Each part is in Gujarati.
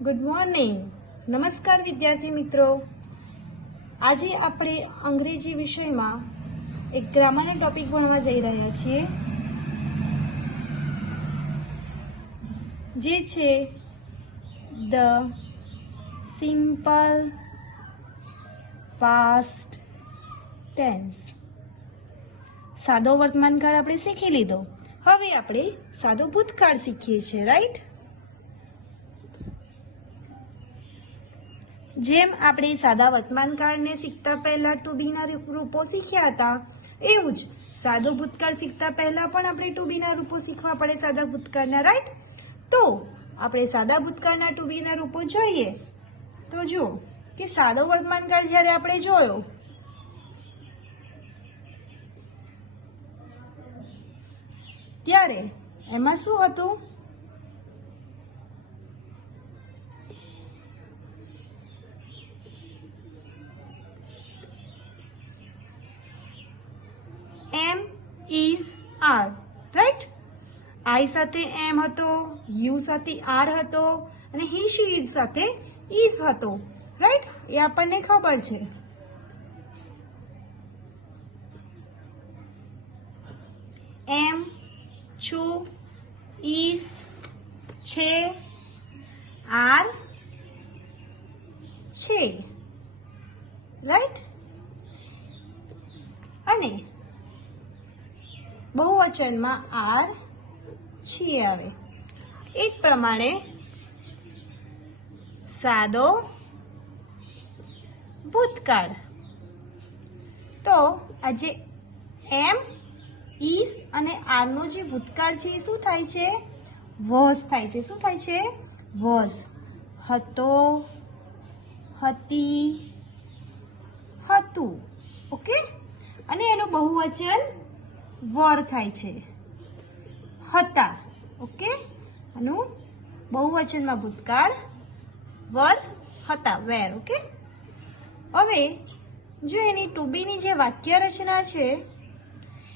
Good morning. નમસ્કાર વિદ્યાર્થી મિત્રો. આજે આપણે અંગ્રેજી વિષયમાં એક ગ્રામરનો ટોપિક ભણવા જઈ રહ્યા છીએ, જે છે ધ સિમ્પલ પાસ્ટ ટેન્સ. સાદો વર્તમાનકાળ આપણે શીખી લીધો. હવે આપણે સાદો ભૂતકાળ શીખીએ છીએ, રાઈટ? જેમ આપણે સાદા વર્તમાનકાળને શીખતા પહેલા ટુ બીના રૂપો શીખ્યા હતા, એવું જ સાદો ભૂતકાળ શીખતા પહેલા પણ આપણે ટુ બીના રૂપો શીખવા પડે સાદા ભૂતકાળના, રાઈટ? તો આપણે સાદા ભૂતકાળના ટુ બીના રૂપો જોઈએ તો જો કે સાદો વર્તમાનકાળ જ્યારે આપણે જોયો ત્યારે એમાં શું હતું? એમ ઇઝ આર, રાઈટ? આઈ સાથે એમ હતો, યુ સાથે આર હતો અને હી શી ઇટ સાથે ઇઝ હતો, રાઈટ? એ આપણને ખબર છે. એમ, છું, ઇઝ, છે, આર, છે, રાઈટ? અને બહુવચનમાં આર, છીએ આવે. એ જ પ્રમાણે સાદો ભૂતકાળ તો આજે એમ, ઇઝ અને આરનો જે ભૂતકાળ છે એ શું થાય છે? વોઝ થાય છે. શું થાય છે? વોઝ. હતો, હતી, હતું. ઓકે? અને એનું બહુવચન વર થાય છે, હતા. ઓકે? આનું બહુવચનમાં ભૂતકાળ વર, હતા, વેર. ઓકે? હવે જો એની ટુ બીની જે વાક્ય રચના છે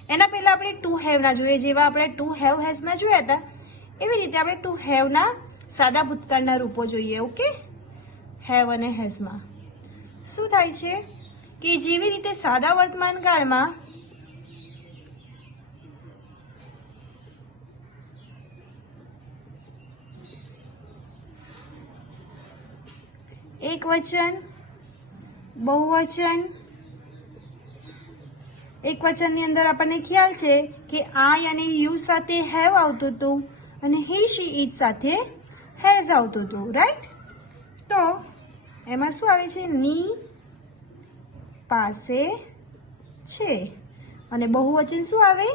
એના પહેલા આપણે ટુ હેવના જોઈએ. જેવા આપણે ટુ હેવ હેઝમાં જોયા હતા એવી રીતે આપણે ટુ હેવના સાદા ભૂતકાળના રૂપો જોઈએ. ઓકે? હેવ અને હેઝમાં શું થાય છે કે જેવી રીતે સાદા વર્તમાન કાળમાં એક વચન, બહુવચન. એક વચનની અંદર આપણને ખ્યાલ છે કે આઈ અને યુ સાથે હેવ આવતું હતું અને હી શી ઇટ સાથે હેઝ આવતું હતું, રાઈટ? તો એમાં શું આવે છે? ની પાસે છે. અને બહુવચન શું આવે?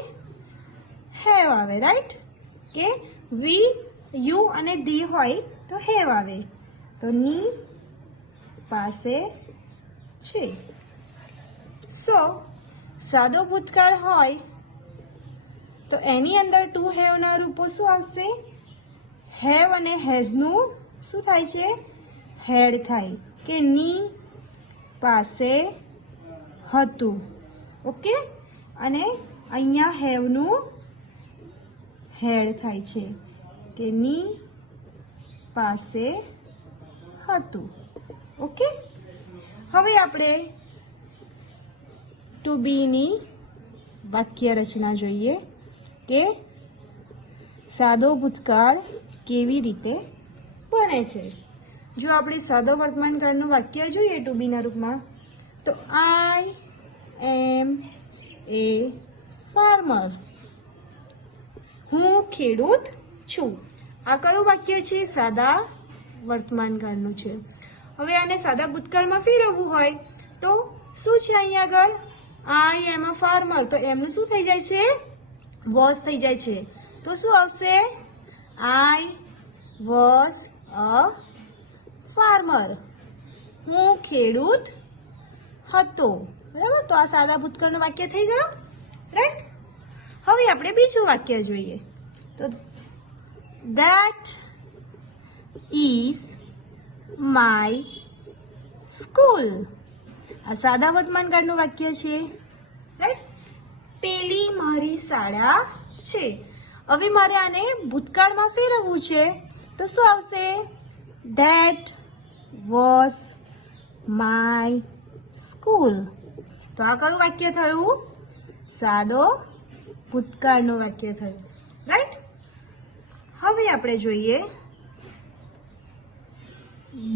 હેવ આવે, રાઈટ? કે વી, યુ અને ધી હોય તો હેવ આવે. તો ની પાસે છે. સો સાદો ભૂતકાળ હોય તો એની અંદર ટુ હેવના રૂપો શું આવશે? હેવ અને હેઝનું શું થાય છે? હેડ થાય. કે ની પાસે હતું. ઓકે? અને અહીંયા હેવનું હેડ થાય છે કે ની પાસે હતું. ઓકે? હવે આપણે ટુ બીની વાક્ય રચના જોઈએ કે સાદો ભૂતકાળ કેવી રીતે બને છે. જો આપણે સાદો વર્તમાનકાળનું વાક્ય જોઈએ ટુ બીના રૂપમાં તો આઈ એમ એ ફાર્મર. હું ખેડૂત છું. આ કયું વાક્ય છે? સાદા વર્તમાનકાળનું છે. હવે આને સાદા ભૂતકાળમાં ફેરવવું હોય તો શું છે અહીંયા આગળ? આઈ એમ અ ફાર્મર. તો એમનું શું થઈ જાય છે? વોઝ થઈ જાય છે. તો શું આવશે? I was a farmer. હું ખેડૂત હતો. બરાબર? તો આ સાદા ભૂતકાળનું વાક્ય થઈ ગયું, રાઈટ? હવે આપણે બીજું વાક્ય જોઈએ તો ધેટ ઇઝ માય સ્કૂલ. આ સાદા વર્તમાનકાળનું વાક્ય છે, રાઈટ? પેલી મારી શાળા છે. હવે મારે આને ભૂતકાળમાં ફેરવવું છે તો શું આવશે? That was my school. તો આ કયું વાક્ય થયું? સાદો ભૂતકાળનું વાક્ય થયું, રાઈટ? હવે આપણે જોઈએ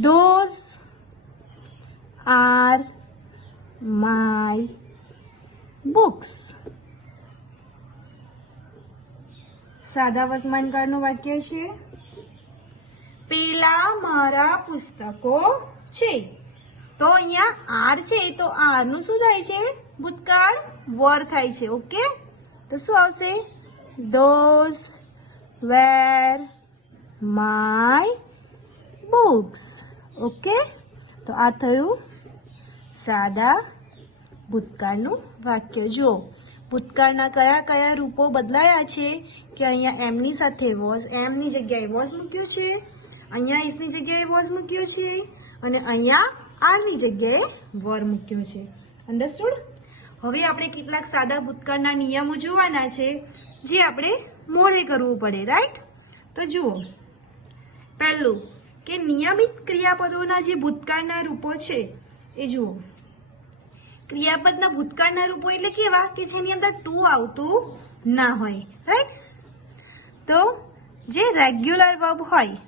those are my books. સાદા વર્તમાનકાળનું વાક્ય છે પેલા મારા પુસ્તકો છે. તો અહીંયા આર છે તો આર નું શું થાય છે? ભૂતકાળ વર થાય છે. ઓકે, તો શું આવશે? those were my books. Okay, તો આ થયું સાદા ભૂતકાળનું વાક્ય. જો ભૂતકાળના કયા કયા રૂપો બદલાયા છે કે અહીંયા એમની સાથે વોઝ, એમની જગ્યાએ વોઝ મૂક્યો છે, અહીંયા ઇસની જગ્યાએ વોઝ મૂક્યો છે અને અહીંયા આરની જગ્યાએ વર મૂક્યો છે. અન્ડરસ્ટુડ? હવે આપણે કેટલાક સાદા ભૂતકાળના નિયમો જોવાના છે જે આપણે મોડે કરવું પડે, રાઈટ? તો જુઓ, પહેલું કે નિયમિત ક્રિયાપદોના જે ભૂતકાળના રૂપો છે એ જુઓ. ક્રિયાપદના ભૂતકાળના રૂપો એટલે કેવા કે જેની અંદર ટુ આવતું ના હોય, રાઈટ? તો જે રેગ્યુલર વર્બ હોય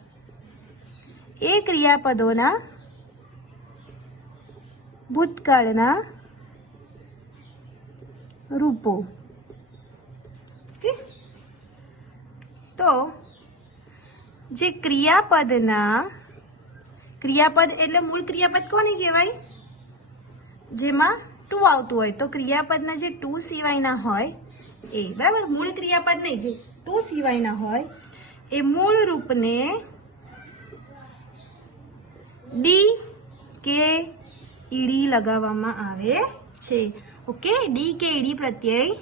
એ ક્રિયાપદોના ભૂતકાળના રૂપો. ઓકે, તો જે ક્રિયાપદ એટલે મૂળ ક્રિયાપદ કોને કહેવાય? જેમાં ટુ આવતું હોય. તો ક્રિયાપદના જે ટુ સિવાયના હોય એ, બરાબર? મૂળ ક્રિયાપદ નહીં, જે ટુ સિવાયના હોય એ મૂળ રૂપને ડી કે ઈડી લગાવવામાં આવે છે. ઓકે, ડી કે ઈડી પ્રત્યય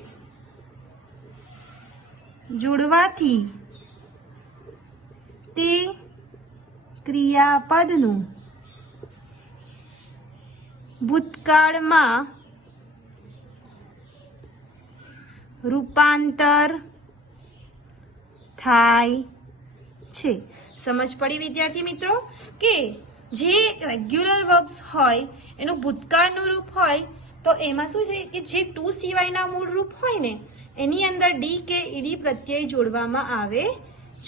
જોડવાથી તે ક્રિયાપદનું ભૂતકાળમાં રૂપાંતર થાય છે. સમજ પડી વિદ્યાર્થી મિત્રો? કે જે રેગ્યુલર વર્બ્સ હોય એનું ભૂતકાળનું રૂપ હોય તો એમાં શું છે કે જે ટુ સિવાયના મૂળ રૂપ હોય ને એની અંદર ડી કે ઈડી પ્રત્યય જોડવામાં આવે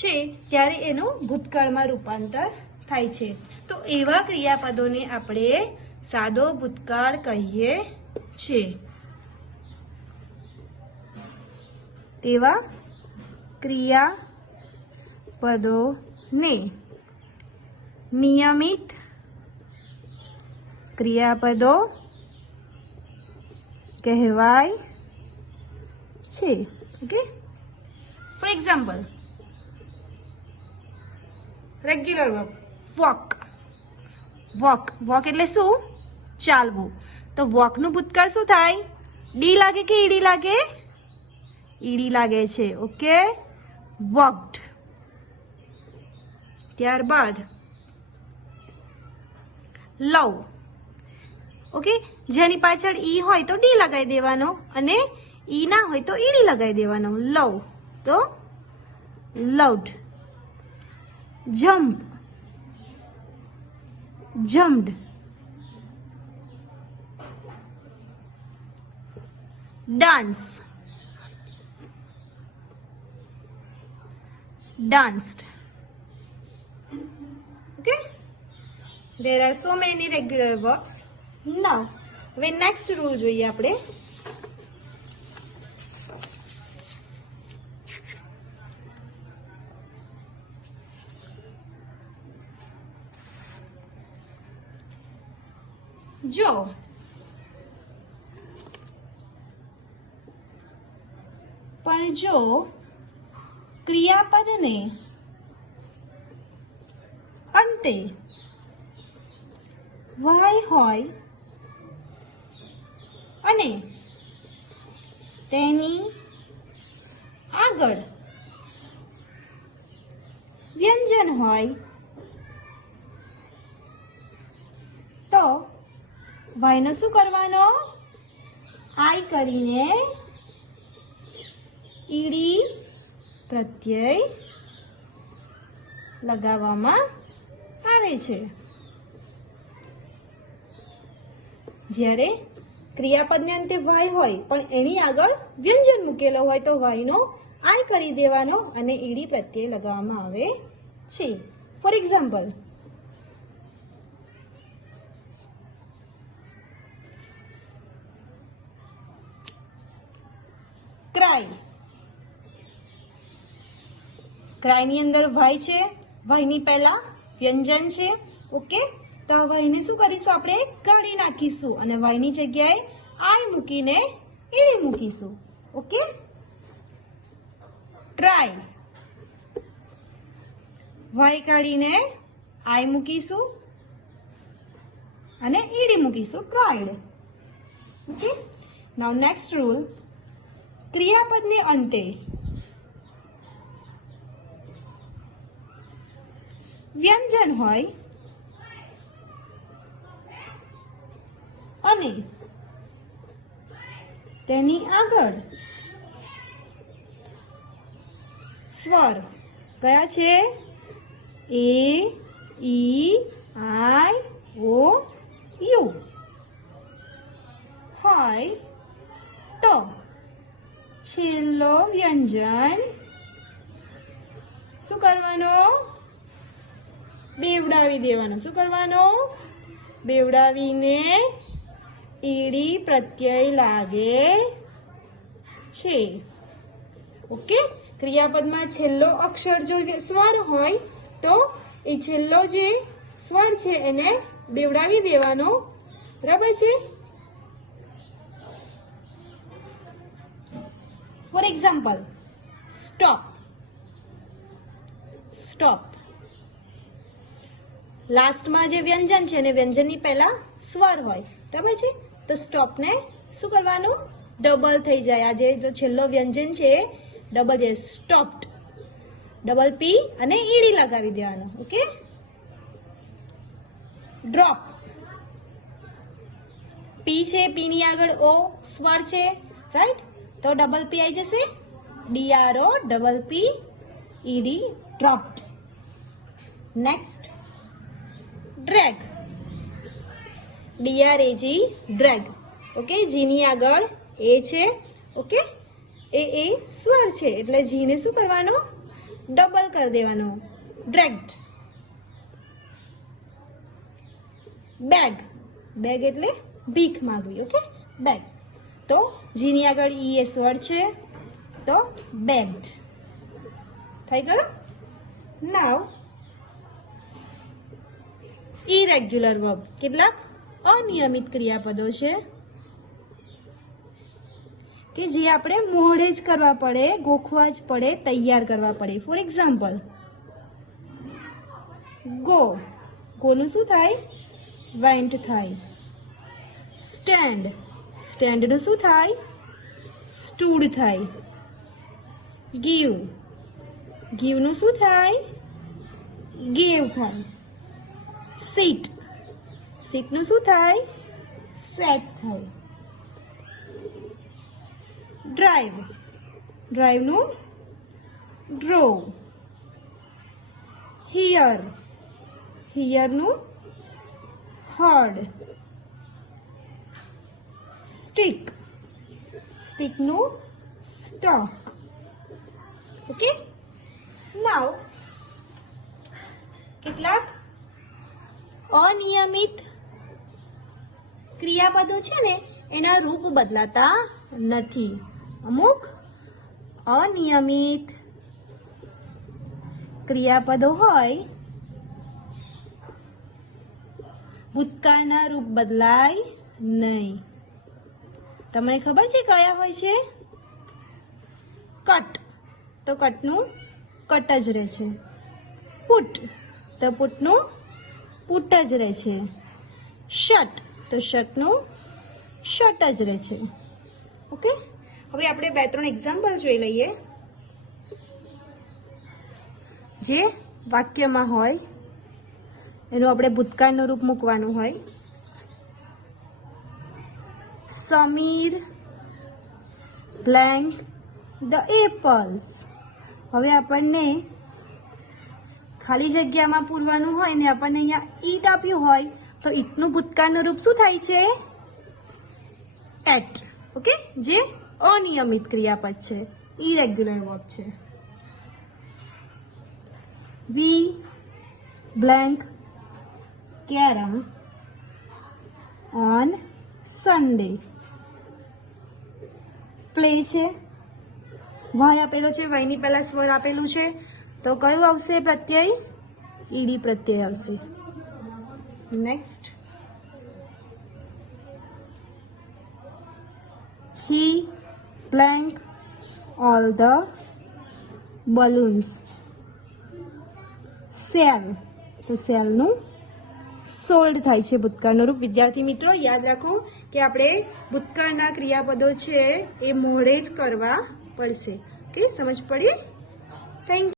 છે ત્યારે એનું ભૂતકાળમાં રૂપાંતર થાય છે. તો એવા ક્રિયાપદોને આપણે સાદો ભૂતકાળ કહીએ છીએ. તેવા ક્રિયાપદોને નિયમિત ક્રિયાપદો કહેવાય છે. Okay, for example regular verb walk. Walk એટલે શું? ચાલવું. તો વોકનું ભૂતકાળ શું થાય? ડી લાગે કે ઈડી લાગે? ઈડી લાગે છે. Okay, walked. ત્યારબાદ લવ. ઓકે, જેની પાછળ ઈ હોય તો ડી લગાવી દેવાનો અને ઈ ના હોય તો ઈડી લગાવી દેવાનો. લવ તો loved. Jump, jumped. Dance, danced. Okay, there are so many regular verbs. Now હવે next rule જોઈએ આપણે. જો પણ જો ક્રિયાપદને અંતે વાય હોય અને તેની આગળ વ્યંજન હોય તો વાયનો શું કરવાનો? આઈ કરીને ઈડી પ્રત્યય લગાવવામાં આવે છે. જ્યારે ક્રિયાપદને અંતે વાય હોય પણ એની આગળ વ્યંજન મૂકેલો હોય તો વાયનો આય કરી દેવાનો અને ઈડી પ્રત્યય લગાવવામાં આવે છે. For example, cry. ક્રાયની અંદર વાય છે, વાયની પહેલા વ્યંજન છે. ઓકે, તો આ વાયને શું કરીશું? આપણે કાઢી નાખીશું અને વાયની જગ્યાએ આય મૂકીને ઈડી મૂકીશું. Okay, try. વાય કાઢીને આય મૂકીશું અને ઈડી મૂકીશું, ટ્રાયડ. ઓકે, નાઉ નેક્સ્ટ રૂલ, ક્રિયાપદને અંતે વ્યંજન હોય અને તેની આગળ સ્વર કયા છે? એ, ઈ, આઈ, ઓ, યુ હોય તો છેલ્લો વ્યંજન શું કરવાનો? બેવડાવી દેવાનો. શું કરવાનો? બેવડાવીને ઈડી પ્રત્યય લાગે છે. ઓકે, ક્રિયાપદમાં છેલ્લો અક્ષર જો સ્વર હોય તો એ છેલ્લો જે સ્વર છે એને બેવડાવી દેવાનો. બરાબર છે? For example, stop. સ્ટોપ. લાસ્ટમાં જે વ્યંજન છે ને વ્યંજનની પહેલા સ્વર હોય. બરાબર છે? તો સ્ટોપને શું કરવાનું? ડબલ થઈ જાય. આ જે છેલ્લો વ્યંજન છે ડબલ છે, સ્ટોપ્ડ. ડબલ પી અને ઈડી લગાવી દેવાનો. Okay, drop. પી છે, પી ની આગળ ઓ સ્વર છે, રાઈટ? તો ડબલ પી આવી જશે, DRO double P ED, dropped. Next, drag. DRAG, drag. Okay, જીની આગળ એ છે. ઓકે, એ સ્વર છે એટલે જીને શું કરવાનો? ડબલ કરી દેવાનો, ડ્રેગ્ડ. બેગ. બેગ એટલે ભીખ માંગવી. Okay, bag. તો જીની આગળ ઈ એ સ્વર છે તો બેગ્ડ થઈ ગયો. નાવ ઇરેગ્યુલર વર્બ. કેટલાક અનિયમિત ક્રિયાપદો છે કે જે આપણે મોઢે જ કરવા પડે, ગોખવા જ પડે, તૈયાર કરવા પડે. For example, go. ગોનું શું થાય? વેન્ટ થાય. સ્ટેન્ડ. સ્ટેન્ડનું શું થાય? સ્ટૂડ થાય. ગીવ. ગીવનું શું થાય? ગેવ થાય. સીટ. સીટનું શું થાય? સેટ થાય. ડ્રાઈવ. ડ્રાઈવનું ડ્રોવ. હિયર. હિયરનું હર્ડ. સ્ટીક. સ્ટીકનું સ્ટોક. ઓકે, નાવ કેટલાક અનિયમિત ક્રિયાપદો છે ને એના રૂપ બદલાતા નથી. અમુક અનિયમિત ક્રિયાપદો હોય ભૂતકાળના રૂપ બદલાય નહીં. તમને ખબર છે કયા હોય છે? કટ. તો કટનું કટ જ રહે છે. પુટ. તો પુટનું પુટ જ રહે છે. શટ. તો શટનું શટ જ રહે છે. ઓકે, હવે આપણે 2-3 એક્ઝામ્પલ જોઈ લઈએ જે વાક્યમાં હોય એનું આપણે ભૂતકાળનું રૂપ મૂકવાનું હોય. Samir blank the apples. હવે આપણને ખાલી જગ્યામાં પૂરવાનું હોય ને આપણને અહીંયા ઈટ આપ્યું હોય તો ઈટનું ભૂતકાળનું રૂપ શું થાય છે? એટ. ઓકે, જે અનિયમિત ક્રિયાપદ છે, ઇરેગ્યુલર વર્બ છે. We blank carrom on Sunday. Play છે, વાય આપેલો છે, વાયની પહેલા સ્વર આપેલું છે, તો કયું આવશે પ્રત્યય? ઈડી પ્રત્યય આવશે. Next, he blank all the balloons. Cell, તો સેલનું સોલ્ડ થાય છે ભૂતકાળનું રૂપ. વિદ્યાર્થી મિત્રો યાદ રાખો કે આપણે ભૂતકાળના ક્રિયાપદો છે એ મોડે જ કરવા પડશે. ઓકે, સમજ પડી? Thank you.